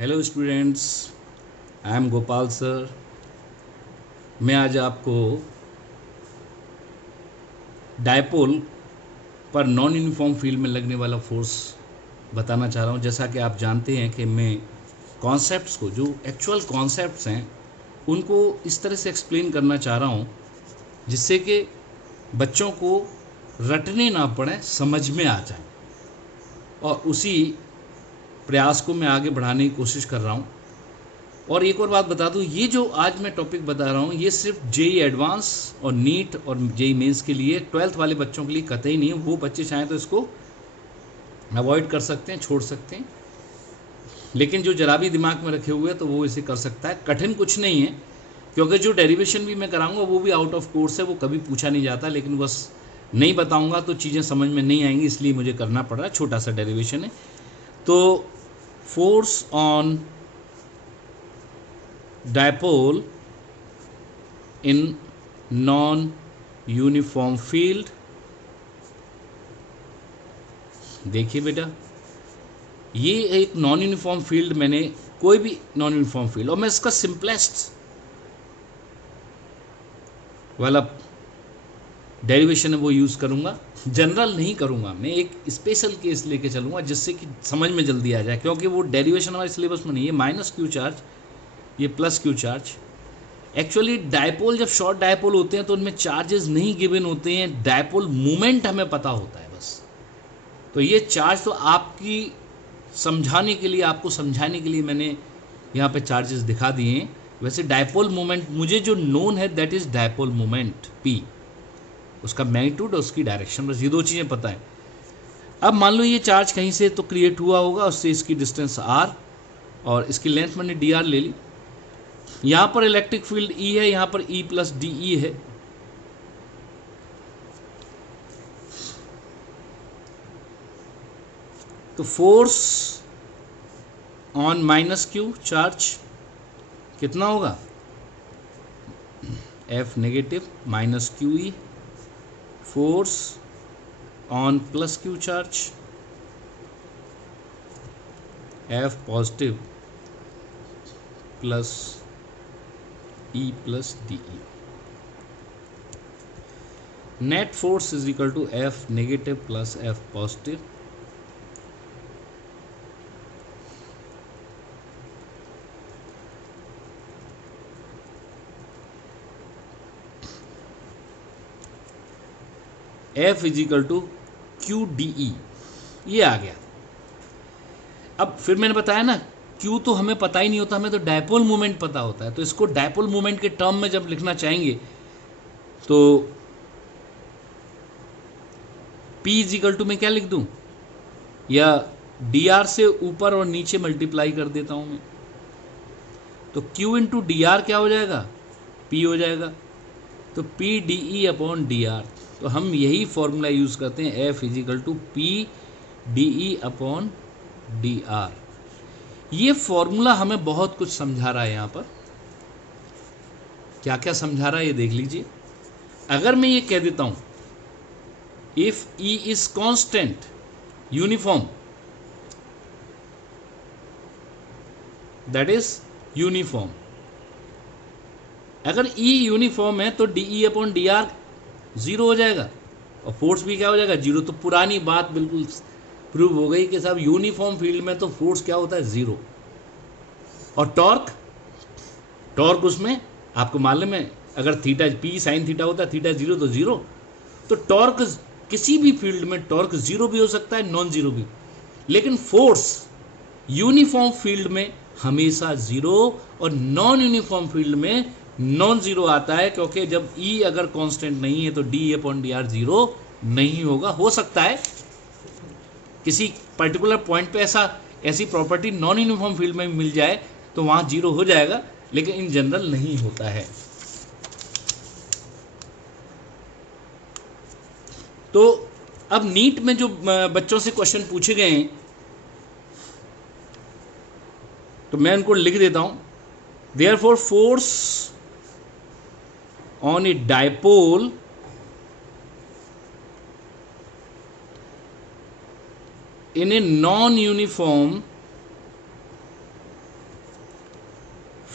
Hello students, I am Gopal sir. मैं आज आपको डायपोल पर नॉन यूनिफॉर्म फील्ड में लगने वाला फोर्स बताना चाह रहा हूँ। जैसा कि आप जानते हैं कि मैं कॉन्सेप्ट्स को, जो एक्चुअल कॉन्सेप्ट्स हैं, उनको इस तरह से एक्सप्लेन करना चाह रहा हूँ जिससे कि बच्चों को रटने ना पड़े, समझ में आ जाए। और उसी प्रयास को मैं आगे बढ़ाने की कोशिश कर रहा हूँ। और एक और बात बता दूं, ये जो आज मैं टॉपिक बता रहा हूँ ये सिर्फ जेई एडवांस और नीट और जेई मेंस के लिए, 12th वाले बच्चों के लिए कतई नहीं है। वो बच्चे चाहें तो इसको अवॉइड कर सकते हैं, छोड़ सकते हैं, लेकिन जो जरा भी दिमाग में रखे हुए हैं तो वो इसे कर सकता है। कठिन कुछ नहीं है, क्योंकि जो डेरिवेशन भी मैं कराऊंगा वो भी आउट ऑफ कोर्स है, वो कभी पूछा नहीं जाता। लेकिन बस नहीं बताऊंगा तो चीज़ें समझ में नहीं आएंगी, इसलिए मुझे करना पड़ रहा है। छोटा सा डेरिवेशन है। तो force on dipole in non uniform field. देखिए बेटा, ये एक नॉन यूनिफॉर्म फील्ड, मैंने कोई भी नॉन यूनिफॉर्म फील्ड, और मैं इसका सिंपलेस्ट वाला डेरिवेशन है वो यूज़ करूँगा। जनरल नहीं करूँगा, मैं एक स्पेशल केस लेके चलूँगा जिससे कि समझ में जल्दी आ जाए, क्योंकि वो डेरिवेशन हमारे सिलेबस में नहीं है। माइनस क्यू चार्ज, ये plus Q charge. Actually dipole, जब शॉर्ट डायपोल होते हैं तो उनमें चार्जेस नहीं गिवन होते हैं, डायपोल मोमेंट हमें पता होता है बस। तो ये चार्ज तो आपकी समझाने के लिए, आपको समझाने के लिए मैंने यहाँ पे चार्जेस दिखा दिए हैं। वैसे डायपोल मोमेंट मुझे जो नोन है that is dipole moment P, उसका मैग्नीट्यूड और उसकी डायरेक्शन, बस ये दो चीज़ें पता है। अब मान लो ये चार्ज कहीं से तो क्रिएट हुआ होगा, उससे इसकी डिस्टेंस आर और इसकी लेंथ मैंने डी आर ले ली। यहाँ पर इलेक्ट्रिक फील्ड ई है, यहाँ पर ई प्लस डी ई है। तो force on minus Q charge कितना होगा? F negative minus Q E. Force on plus Q charge F positive plus E plus D E. Net force is equal to F negative plus F positive. F is equal to Q D E, ये आ गया। अब फिर मैंने बताया ना, Q तो हमें पता ही नहीं होता, हमें तो डायपोल मोमेंट पता होता है। तो इसको डायपोल मोमेंट के टर्म में जब लिखना चाहेंगे तो पी इज इक्वल टू मैं क्या लिख दूं, या डी आर से ऊपर और नीचे मल्टीप्लाई कर देता हूं मैं। तो क्यू इंटू डी आर क्या हो जाएगा? पी हो जाएगा। तो P D E upon D R. तो हम यही फॉर्मूला यूज़ करते हैं, F is equal to P D E upon D R. ये फॉर्मूला हमें बहुत कुछ समझा रहा है। यहाँ पर क्या क्या समझा रहा है ये देख लीजिए। अगर मैं ये कह देता हूँ if E is constant uniform, that is uniform. अगर ई यूनिफॉर्म है तो D E upon D are zero हो जाएगा और फोर्स भी क्या हो जाएगा? जीरो। तो पुरानी बात बिल्कुल प्रूव हो गई कि साहब यूनिफॉर्म फील्ड में तो फोर्स क्या होता है? जीरो। और टॉर्क, टॉर्क उसमें आपको मालूम है, अगर थीटा पी साइन थीटा होता है, थीटा जीरो तो जीरो। तो टॉर्क किसी भी फील्ड में टॉर्क जीरो भी हो सकता है, नॉन जीरो भी। लेकिन फोर्स यूनिफॉर्म फील्ड में हमेशा जीरो और नॉन यूनिफॉर्म फील्ड में नॉन जीरो आता है, क्योंकि जब ई अगर कांस्टेंट नहीं है तो D upon D are zero नहीं होगा। हो सकता है किसी पर्टिकुलर पॉइंट पे ऐसी प्रॉपर्टी नॉन यूनिफॉर्म फील्ड में मिल जाए तो वहां जीरो हो जाएगा, लेकिन इन जनरल नहीं होता है। तो अब नीट में जो बच्चों से क्वेश्चन पूछे गए हैं तो मैं उनको लिख देता हूं। Therefore force on A dipole in a non-uniform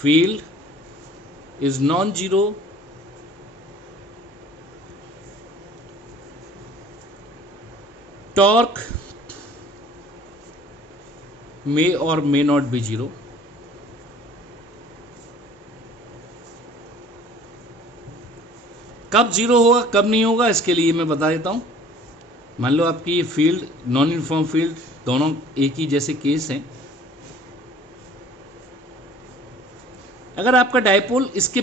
field is non-zero, torque may or may not be zero, कब जीरो होगा कब नहीं होगा इसके लिए मैं बता देता हूँ। मान लो आपकी ये फील्ड नॉन यूनिफॉर्म फील्ड दोनों एक ही जैसे केस हैं। अगर आपका डायपोल इसके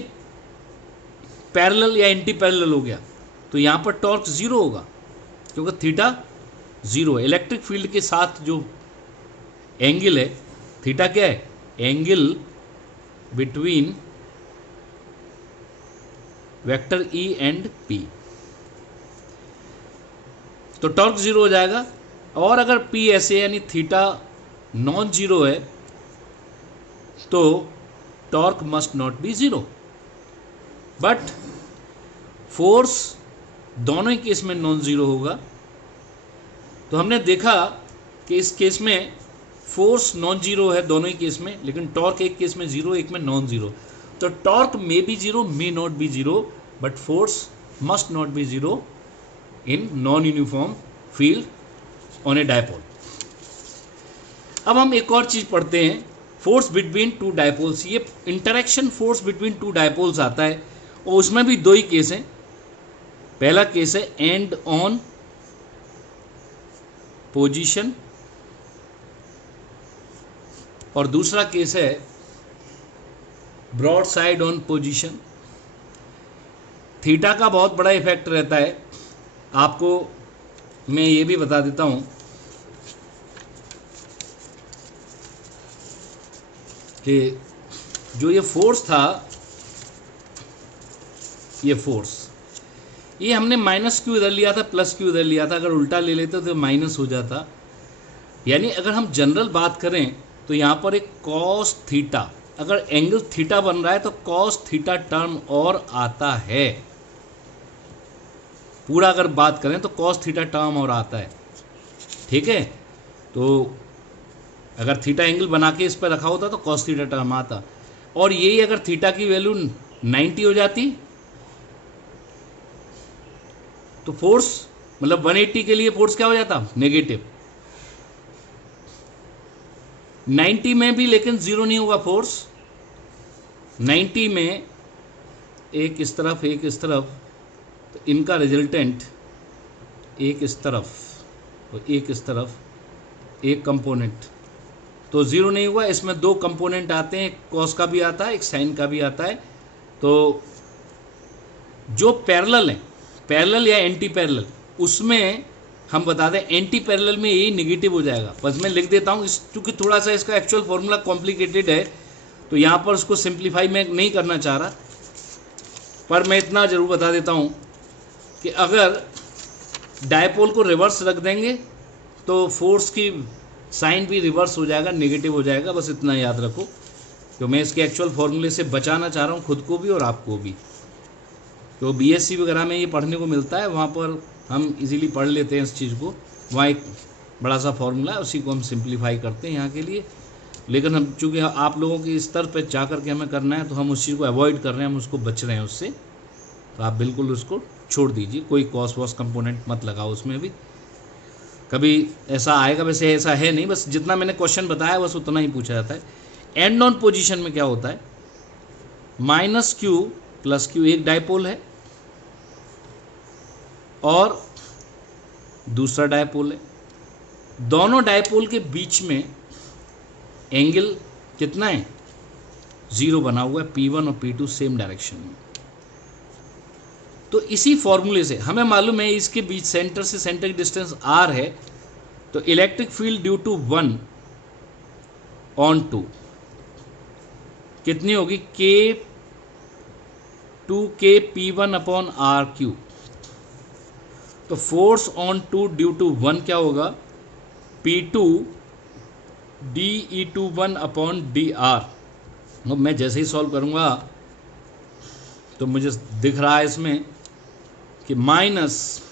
पैरेलल या एंटी पैरेलल हो गया तो यहाँ पर टॉर्क जीरो होगा क्योंकि थीटा जीरो है। इलेक्ट्रिक फील्ड के साथ जो एंगल है थीटा क्या है, angle between vector E and P, तो टॉर्क जीरो हो जाएगा। और अगर पी ऐसे यानी थीटा नॉन जीरो है तो torque must not be zero, but force दोनों ही केस में नॉन जीरो होगा। तो हमने देखा कि इस केस में फोर्स नॉन जीरो है दोनों ही केस में, लेकिन टॉर्क एक केस में जीरो एक में नॉन जीरो। तो torque may be zero may not be zero, but force must not be zero in non uniform field on A dipole. अब हम एक और चीज पढ़ते हैं, फोर्स बिटवीन टू डायपोल्स। ये interaction force between two dipoles आता है और उसमें भी दो ही केस हैं। पहला केस है एंड ऑन पोजीशन और दूसरा केस है broad side on position. Theta का बहुत बड़ा इफेक्ट रहता है। आपको मैं ये भी बता देता हूं कि जो ये फोर्स था, ये फोर्स ये हमने माइनस क्यू इधर लिया था प्लस क्यू इधर लिया था। अगर उल्टा ले लेते तो माइनस हो जाता। यानी अगर हम जनरल बात करें तो यहाँ पर एक कॉस थीटा, अगर एंगल थीटा बन रहा है तो कॉस थीटा टर्म और आता है। पूरा अगर बात करें तो कॉस थीटा टर्म और आता है, ठीक है। तो अगर थीटा एंगल बना के इस पर रखा होता तो कॉस थीटा टर्म आता। और यही अगर थीटा की वैल्यू 90 हो जाती तो फोर्स मतलब 180 के लिए फोर्स क्या हो जाता, नेगेटिव। 90 में भी लेकिन जीरो नहीं होगा फोर्स। 90 में एक इस तरफ एक इस तरफ, तो इनका रिजल्टेंट एक इस तरफ और एक इस तरफ, एक कंपोनेंट तो ज़ीरो नहीं हुआ। इसमें दो कंपोनेंट आते हैं, एक कॉस का भी आता है एक साइन का भी आता है। तो जो पैरेलल है, पैरेलल या एंटी पैरेलल, उसमें हम बता दें एंटी पैरेलल में यही निगेटिव हो जाएगा। बस मैं लिख देता हूँ, क्योंकि थोड़ा सा इसका एक्चुअल फॉर्मूला कॉम्प्लिकेटेड है तो यहाँ पर उसको सिंप्लीफाई मैं नहीं करना चाह रहा, पर मैं इतना ज़रूर बता देता हूँ कि अगर डायपोल को रिवर्स रख देंगे तो फोर्स की साइन भी रिवर्स हो जाएगा, नेगेटिव हो जाएगा। बस इतना याद रखो। तो मैं इसके एक्चुअल फॉर्मूले से बचाना चाह रहा हूँ खुद को भी और आपको भी। तो बीएससी वगैरह में ये पढ़ने को मिलता है, वहाँ पर हम इजीली पढ़ लेते हैं इस चीज़ को। वहाँ एक बड़ा सा फॉर्मूला है, उसी को हम सिंप्लीफाई करते हैं यहाँ के लिए। लेकिन हम चूँकि आप लोगों के स्तर पर जा कर के हमें करना है तो हम उस चीज़ को अवॉइड कर रहे हैं, हम उसको बच रहे हैं उससे। तो आप बिल्कुल उसको छोड़ दीजिए, कोई कॉस वॉस कंपोनेंट मत लगाओ उसमें भी। कभी ऐसा आएगा, वैसे ऐसा है नहीं, बस जितना मैंने क्वेश्चन बताया बस उतना ही पूछा जाता है। एंड ऑन पोजीशन में क्या होता है, माइनस क्यू प्लस क्यू एक डायपोल है और दूसरा डायपोल है। दोनों डायपोल के बीच में एंगल कितना है, जीरो बना हुआ है, P1 और P2 सेम डायरेक्शन में। तो इसी फॉर्मूले से हमें मालूम है इसके बीच सेंटर से सेंटर की डिस्टेंस r है। तो electric field due to 1 on 2 कितनी होगी, K2K P1 upon R Q. तो फोर्स ऑन 2 ड्यू टू 1 क्या होगा, P2 DE21 अपॉन DR। मैं जैसे ही सॉल्व करूंगा तो मुझे दिख रहा है इसमें कि minus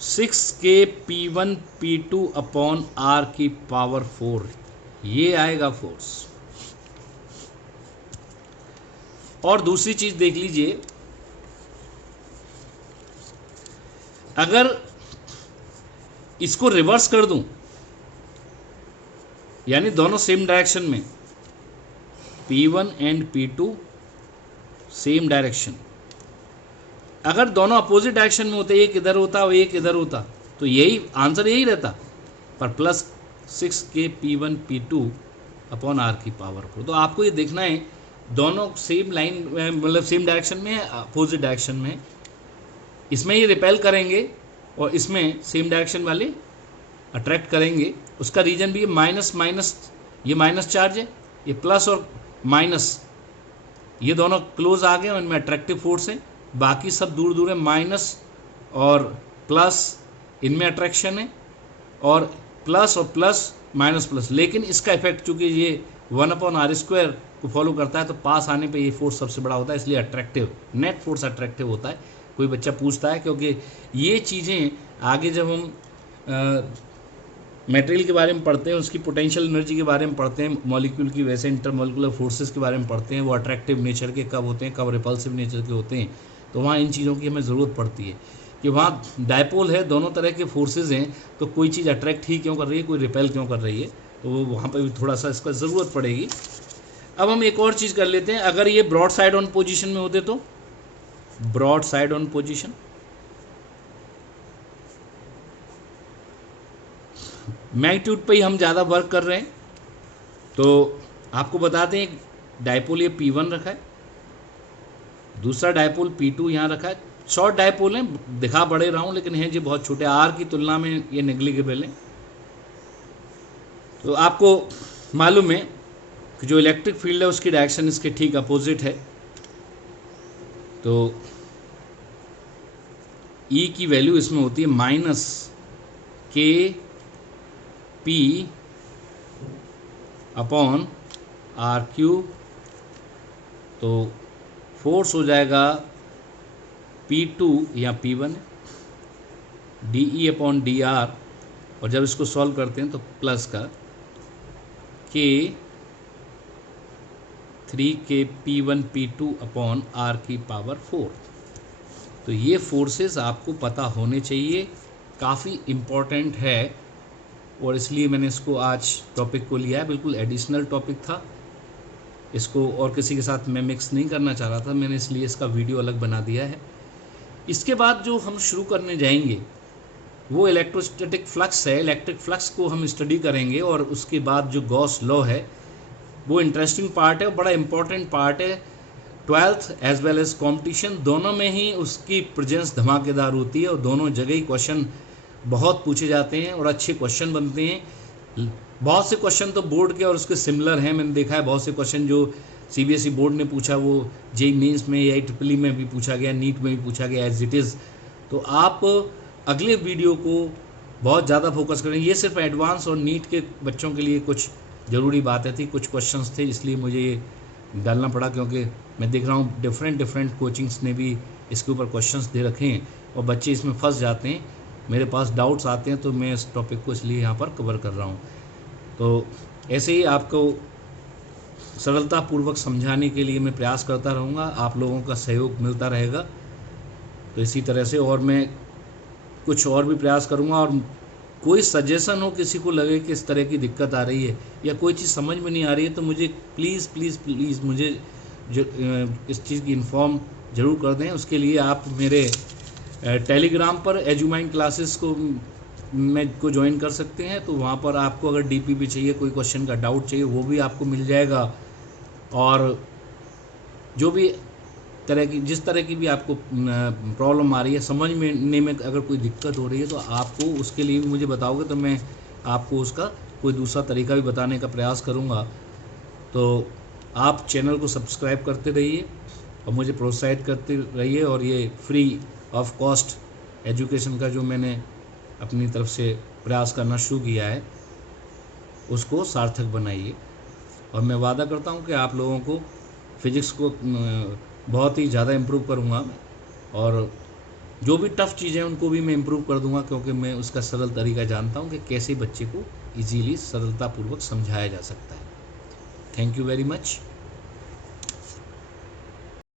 6K P1 P2 upon R की पावर 4 ये आएगा फोर्स। और दूसरी चीज देख लीजिए, अगर इसको रिवर्स कर दूं, यानी दोनों सेम डायरेक्शन में, P1 and P2 same direction, अगर दोनों अपोजिट डायरेक्शन में होते, एक इधर होता और एक इधर होता, तो यही आंसर यही रहता, पर plus 6K P1 P2 upon R की पावर 4। तो आपको ये देखना है दोनों सेम लाइन, मतलब सेम डायरेक्शन में, अपोजिट डायरेक्शन में। इसमें ये रिपेल करेंगे और इसमें सेम डायरेक्शन वाले अट्रैक्ट करेंगे। उसका रीजन भी माइनस माइनस, ये माइनस चार्ज है, ये प्लस और माइनस ये दोनों क्लोज आ गए और इनमें अट्रैक्टिव फोर्स है। बाकी सब दूर दूर है, माइनस और प्लस इनमें अट्रैक्शन है, और प्लस माइनस प्लस। लेकिन इसका इफेक्ट चूंकि ये 1/r² को फॉलो करता है, तो पास आने पे ये फोर्स सबसे बड़ा होता है, इसलिए अट्रैक्टिव, नेट फोर्स अट्रैक्टिव होता है। कोई बच्चा पूछता है, क्योंकि ये चीज़ें आगे जब हम मटेरियल के बारे में पढ़ते हैं, उसकी पोटेंशियल एनर्जी के बारे में पढ़ते हैं, मॉलिक्यूल की, वैसे इंटरमॉलिक्यूलर फोर्सेस के बारे में पढ़ते हैं, वो अट्रैक्टिव नेचर के कब होते हैं, कब रिपल्सिव नेचर के होते हैं, तो वहाँ इन चीज़ों की हमें ज़रूरत पड़ती है कि वहाँ डायपोल है, दोनों तरह के फोर्सेज हैं, तो कोई चीज़ अट्रैक्ट ही क्यों कर रही है, कोई रिपेल क्यों कर रही है, तो वो वहाँ पर भी थोड़ा सा इसका ज़रूरत पड़ेगी। अब हम एक और चीज़ कर लेते हैं, अगर ये ब्रॉड साइड ऑन पोजिशन में होते, तो broad side on position, magnitude पे ही हम ज़्यादा वर्क कर रहे हैं, तो आपको बता दें, एक डायपोल ये P1 रखा है, दूसरा डायपोल P2 यहाँ रखा है। शॉर्ट डायपोल हैं, दिखा बड़े रहा हूँ, लेकिन हैं जी बहुत छोटे, R की तुलना में ये नेग्लिजिबल हैं। तो आपको मालूम है कि जो इलेक्ट्रिक फील्ड है उसकी डायरेक्शन इसके ठीक अपोजिट है, तो E की वैल्यू इसमें होती है -K P अपॉन R3। तो फोर्स हो जाएगा P2 या P1 DE अपॉन DR, और जब इसको सॉल्व करते हैं तो प्लस का K 3K P1 P2 upon R की पावर 4। तो ये फोर्सेस आपको पता होने चाहिए, काफ़ी इम्पॉर्टेंट है, और इसलिए मैंने इसको आज टॉपिक को लिया है। बिल्कुल एडिशनल टॉपिक था, इसको और किसी के साथ मैं मिक्स नहीं करना चाह रहा था, मैंने इसलिए इसका वीडियो अलग बना दिया है। इसके बाद जो हम शुरू करने जाएंगे वो इलेक्ट्रोस्टैटिक फ्लक्स है। इलेक्ट्रिक फ्लक्स को हम स्टडी करेंगे, और उसके बाद जो गॉस लॉ है वो इंटरेस्टिंग पार्ट है और बड़ा इंपॉर्टेंट पार्ट है। 12th as well as competition दोनों में ही उसकी प्रेजेंस धमाकेदार होती है, और दोनों जगह ही क्वेश्चन बहुत पूछे जाते हैं और अच्छे क्वेश्चन बनते हैं। बहुत से क्वेश्चन तो बोर्ड के और उसके सिमिलर हैं, मैंने देखा है बहुत से क्वेश्चन जो CBSE बोर्ड ने पूछा वो JEE मेंस में या IEEE में भी पूछा गया, नीट में भी पूछा गया एज इट इज़। तो आप अगले वीडियो को बहुत ज़्यादा फोकस करें। ये सिर्फ एडवांस और नीट के बच्चों के लिए कुछ ज़रूरी बातें थी, कुछ क्वेश्चंस थे, इसलिए मुझे ये डालना पड़ा, क्योंकि मैं देख रहा हूँ डिफरेंट कोचिंग्स ने भी इसके ऊपर क्वेश्चंस दे रखे हैं और बच्चे इसमें फंस जाते हैं, मेरे पास डाउट्स आते हैं, तो मैं इस टॉपिक को इसलिए यहाँ पर कवर कर रहा हूँ। तो ऐसे ही आपको सरलतापूर्वक समझाने के लिए मैं प्रयास करता रहूँगा, आप लोगों का सहयोग मिलता रहेगा। तो इसी तरह से और मैं कुछ और भी प्रयास करूँगा, और कोई सजेशन हो, किसी को लगे कि इस तरह की दिक्कत आ रही है या कोई चीज़ समझ में नहीं आ रही है, तो मुझे प्लीज़ मुझे जो इस चीज़ की इन्फॉर्म ज़रूर कर दें। उसके लिए आप मेरे टेलीग्राम पर एजुमाइन क्लासेस को ज्वाइन कर सकते हैं। तो वहाँ पर आपको अगर DP भी चाहिए, कोई क्वेश्चन का डाउट चाहिए, वो भी आपको मिल जाएगा, और जो भी जिस तरह की भी आपको प्रॉब्लम आ रही है, समझने में अगर कोई दिक्कत हो रही है, तो आपको उसके लिए भी मुझे बताओगे, तो मैं आपको उसका कोई दूसरा तरीका भी बताने का प्रयास करूँगा। तो आप चैनल को सब्सक्राइब करते रहिए और मुझे प्रोत्साहित करते रहिए, और ये फ्री ऑफ कॉस्ट एजुकेशन का जो मैंने अपनी तरफ से प्रयास करना शुरू किया है उसको सार्थक बनाइए। और मैं वादा करता हूँ कि आप लोगों को फिज़िक्स को बहुत ही ज़्यादा इम्प्रूव करूँगा मैं, और जो भी टफ़ चीज़ें हैं उनको भी मैं इम्प्रूव कर दूँगा, क्योंकि मैं उसका सरल तरीका जानता हूँ कि कैसे बच्चे को इजीली सरलतापूर्वक समझाया जा सकता है। Thank you very much.